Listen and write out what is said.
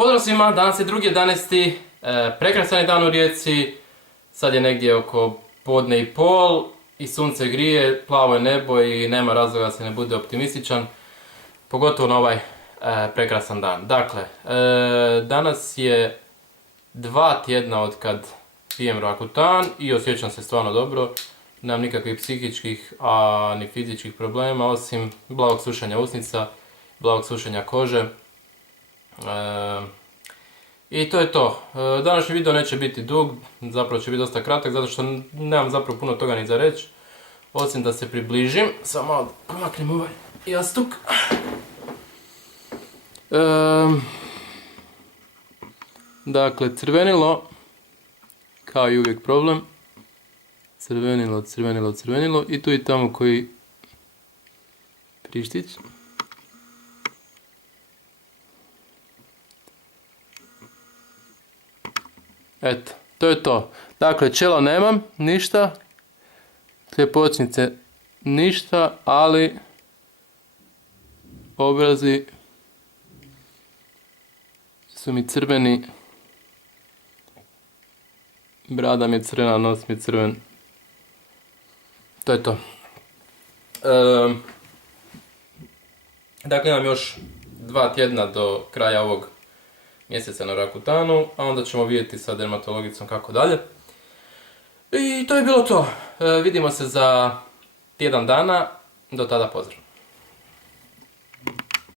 Pozdrav svima, danas je 2.11. Prekrasan je dan u Rijeci. Sad je negdje oko podne i pol i sunce grije, plavo je nebo i nema razloga da se ne bude optimističan. Pogotovo na ovaj prekrasan dan. Dakle, danas je 2 tjedna od kad pijem Rakutan i osjećam se stvarno dobro. Nemam nikakvih psihičkih, a ni fizičkih problema, osim blagog sušenja usnica, blagog sušenja kože. I to je to. Današnji video neće biti dug, zapravo će biti dosta kratak, zato što nemam zapravo puno toga ni za reći. Osim da se približim, samo malo pomaknem ovaj jastuk. Dakle, crvenilo, kao i uvijek problem. Crvenilo, crvenilo, crvenilo i tu i tamo koji prištić. Eto, to je to. Dakle, čelo nemam, ništa. Sljepočnice ništa, ali obrazi su mi crveni. Brada mi je crvena, nos mi je crven. To je to. Dakle, imam još 2 tjedna do kraja ovog mjeseca na Rakutanu, a onda ćemo vidjeti sa dermatologicom kako dalje. I to je bilo to. Vidimo se za tjedan dana. Do tada pozdrav.